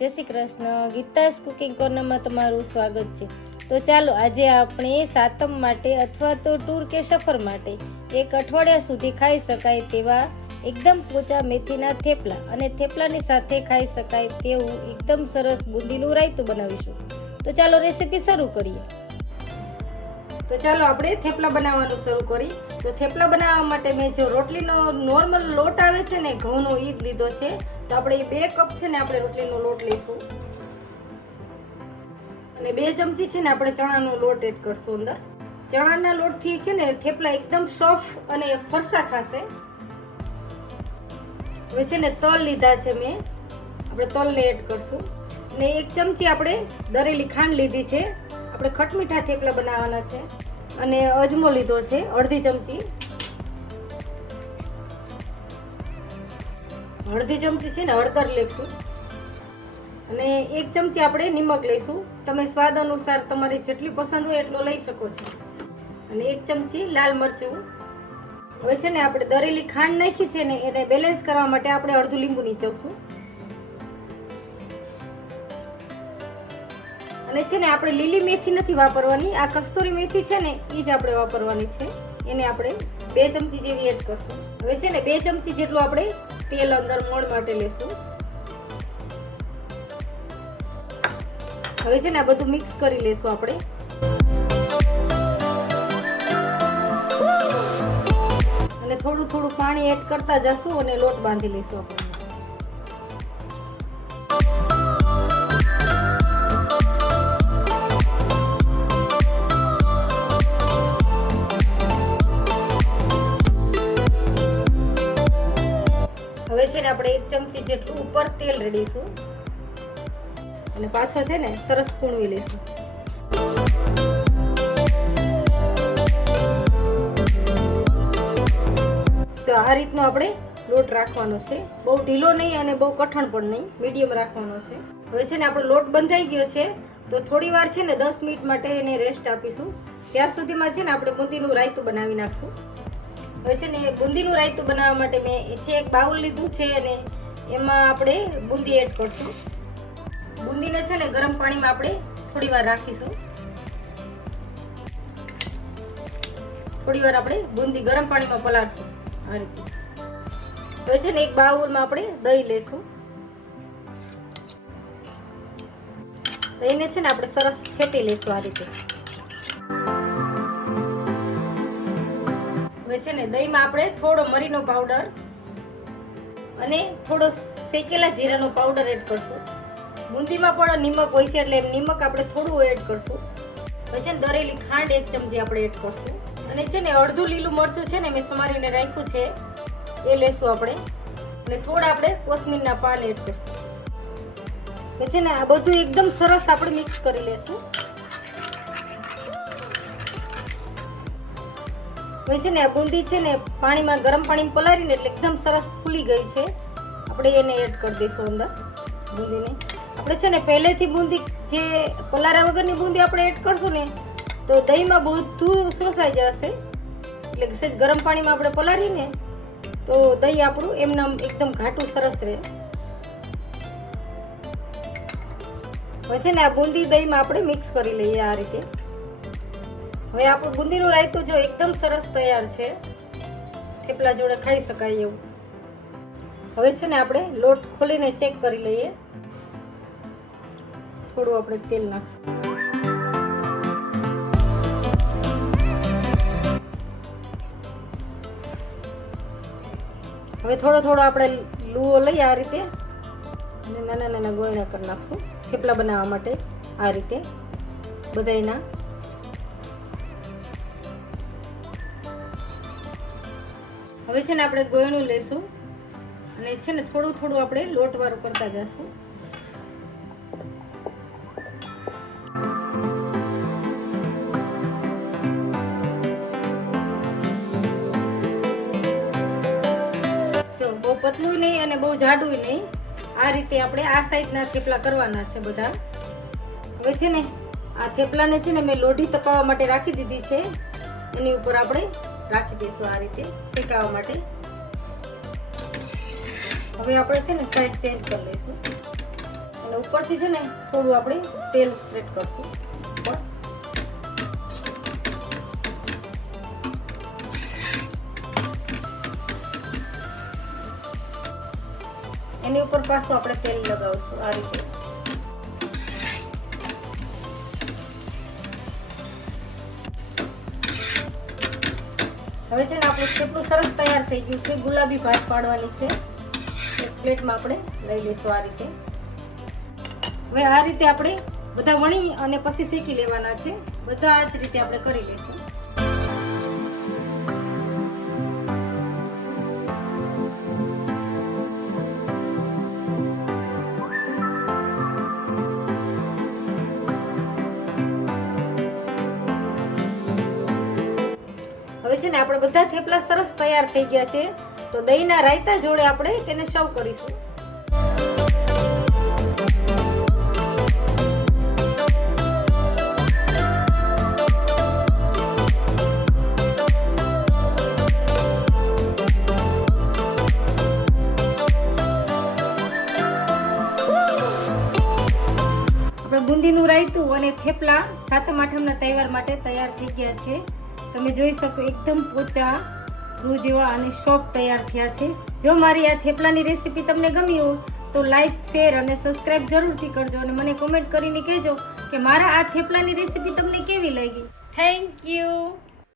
જય શ્રી કૃષ્ણ. ગીતાસ કુકિંગ કોર્નરમાં તમારું સ્વાગત છે. તો ચાલો, આજે આપણે સાતમ માટે અથવા તો ટૂર કે સફર માટે એક અઠવાડિયા સુધી ખાઈ શકાય તેવા એકદમ પોચા મેથીના થેપલા અને થેપલાની સાથે ખાઈ શકાય તેવું એકદમ સરસ બુંદીનું રાયતું બનાવીશું. તો ચાલો, રેસીપી શરૂ કરીએ. તો ચાલો, આપણે થેપલા બનાવવાનું શરૂ કરી તો થેપલા બનાવવા માટે મેં જો રોટલીનો નોર્મલ લોટ આવે છે ને, ઘઉંનો એ જ લીધો છે. તો આપણે એ બે કપ છે ને આપણે રોટલીનો લોટ લઈશું. અને બે ચમચી છે ને આપણે ચણાનો લોટ એડ કરશું અંદર. ચણાના લોટથી છે ને થેપલા એકદમ સોફ્ટ અને ફરસા ખાશે હવે છે ને તલ લીધા છે મેં. આપણે તલને એડ કરશું. અને એક ચમચી આપણે દરેલી ખાંડ લીધી છે. આપણે ખટમીઠા થેપલા બનાવવાના છે. અને અજમો લીધો છે, અડધી ચમચી. અડધી ચમચી છે ને હળદર લેશું. અને એક ચમચી આપણે નિમક લઈશું. તમે સ્વાદ અનુસાર તમારી જેટલી પસંદ હોય એટલો લઈ શકો છો. અને એક ચમચી લાલ મરચું. હવે છે ને આપણે દરેલી ખાંડ નાખી છે ને એને બેલેન્સ કરવા માટે આપણે અડધું લીંબુ નીચવશું. અને છે ને આપણે લીલી મેથી નથી વાપરવાની, આ કસ્તુરી મેથી છે ને એ જ આપણે વાપરવાની છે. એને આપણે બે ચમચી જેવી એડ કરશું. હવે છે ને બે ચમચી જેટલું આપણે તેલ અંદર મોણ માટે લેશું. હવે છે ને આ બધું મિક્સ કરી લેશું આપણે. અને થોડું થોડું પાણી એડ કરતા જશું અને લોટ બાંધી લઈશું આપણે. જેટલું ઉપર તેલ રેડીશું. અને પાછો છે ને, સરસ કૂણવી લઈશું. જો આ રીતનો આપણે લોટ રાખવાનો છે. બહુ ઢીલો નહીં અને બહુ કઠણ પણ નહીં, મીડિયમ રાખવાનો છે. હવે છે ને, આપણો લોટ બંધાઈ ગયો છે. તો થોડી વાર છે ને, દસ મિનિટ માટે એને રેસ્ટ આપીશું. ત્યાર સુધીમાં છે ને, આપણે બુંદીનું રાયતું બનાવી નાખશું. હવે છે ને બુંદીનું રાયતું બનાવવા માટે મેં છે એક બાઉલ લીધું છે અને એમાં આપણે બુંદી એડ કરશું. બુંદીને છે ને ગરમ પાણીમાં આપણે થોડી વાર રાખીશું. થોડી વાર આપણે બુંદી ગરમ પાણીમાં પલાળશું આ રીતે. હવે છે ને એક બાઉલમાં આપણે દહીં લેશું. દહીંને છે ને આપણે સરસ ફેટી લેશું આ રીતે. હવે છે ને દહીંમાં આપણે થોડો મરીનો પાવડર અને થોડો શેકેલા જીરાનો પાવડર એડ કરશું. બુંદીમાં પણ નિમક હોય છે એટલે એમ નિમક આપણે થોડું એડ કરશું. પછી છે ને દરેલી ખાંડ એક ચમચી આપણે એડ કરશું. અને છે ને અડધું લીલું મરચું છે ને મેં સમારીને રાખ્યું છે, એ લેશું આપણે. અને થોડા આપણે કોથમીરના પાન એડ કરશું. છે ને આ બધું એકદમ સરસ આપણે મિક્સ કરી લેશું. હવે છે ને આ બુંદી છે ને પાણીમાં ગરમ પાણીમાં પલાળીને એટલે એકદમ સરસ ફૂલી ગઈ છે. આપણે એને એડ કરી દઈશું અંદર બુંદીને. આપણે છે ને પહેલેથી બુંદી જે પલાળ્યા વગરની બુંદી આપણે એડ કરશું ને, તો દહીંમાં બધું શોષાઈ જશે. એટલે સહેજ ગરમ પાણીમાં આપણે પલાળીને, તો દહીં આપણું એમને એકદમ ઘાટું સરસ રહે. હવે છે ને આ બુંદી દહીંમાં આપણે મિક્સ કરી લઈએ આ રીતે. હવે આપણું બુંદીનું રાયતું જો એકદમ સરસ તૈયાર છે, થેપલા જોડે ખાઈ શકાય એવું. હવે છે ને આપણે લોટ ખોલીને ચેક કરી લઈએ. થોડું આપણે તેલ નાખશું. હવે થોડો થોડો આપણે લૂવો લઈએ આ રીતે અને નાના નાના ગોયણા કરી નાખશું. થેપલા બનાવવા માટે આ રીતે બધાયના હવે છે ને આપણે ગોયણું લેશું. અને છે ને થોડું થોડું આપણે લોટવાળું કરતા જશું. જો, બહુ પતલું નહીં અને બહુ જાડું નહીં. આ રીતે આપણે આ સાઈઝના થેપલા કરવાના છે બધા. હવે છે ને આ થેપલાને છે ને મેં લોઢી તપાવવા માટે રાખી દીધી છે. એની ઉપર આપણે રાખી દઈશું આ રીતે શેકાવા માટે. હવે આપણે છે ને સાઈડ ચેન્જ કરી લઈશું. અને ઉપરથી છે ને થોડું આપણે તેલ સ્પ્રેડ કરશું. એની ઉપર પાછું આપણે તેલ લગાવશું આ રીતે. હવે છે ને આપણું કેટલું સરસ તૈયાર થઈ ગયું છે. ગુલાબી ભાત પાડવાની છે. એક પ્લેટમાં આપણે લઈ લઈશું આ રીતે. હવે આ રીતે આપણે બધા વણી અને પછી શેકી લેવાના છે. બધા આ જ રીતે આપણે કરી લઈશું. છે ને, આપણે બધા થેપલા સરસ તૈયાર થઈ ગયા છે. તો દહીંના રાયતા જોડે આપણે તેને સર્વ કરીશું. બુંદીનું રાયતું અને થેપલા સાતમ આઠમના તહેવાર માટે તૈયાર થઈ ગયા છે. તમે જોઈ શકો એકદમ પોચા રૂ જેવા અને શોપ તૈયાર થયા છે. જો મારી આ થેપલાની રેસીપી તમને ગમી હોય, તો લાઈક, શેર અને સબસ્ક્રાઈબ જરૂરથી કરજો અને મને કોમેન્ટ કરીને કહેજો કે મારા આ થેપલાની રેસીપી તમને કેવી લાગી. Thank you.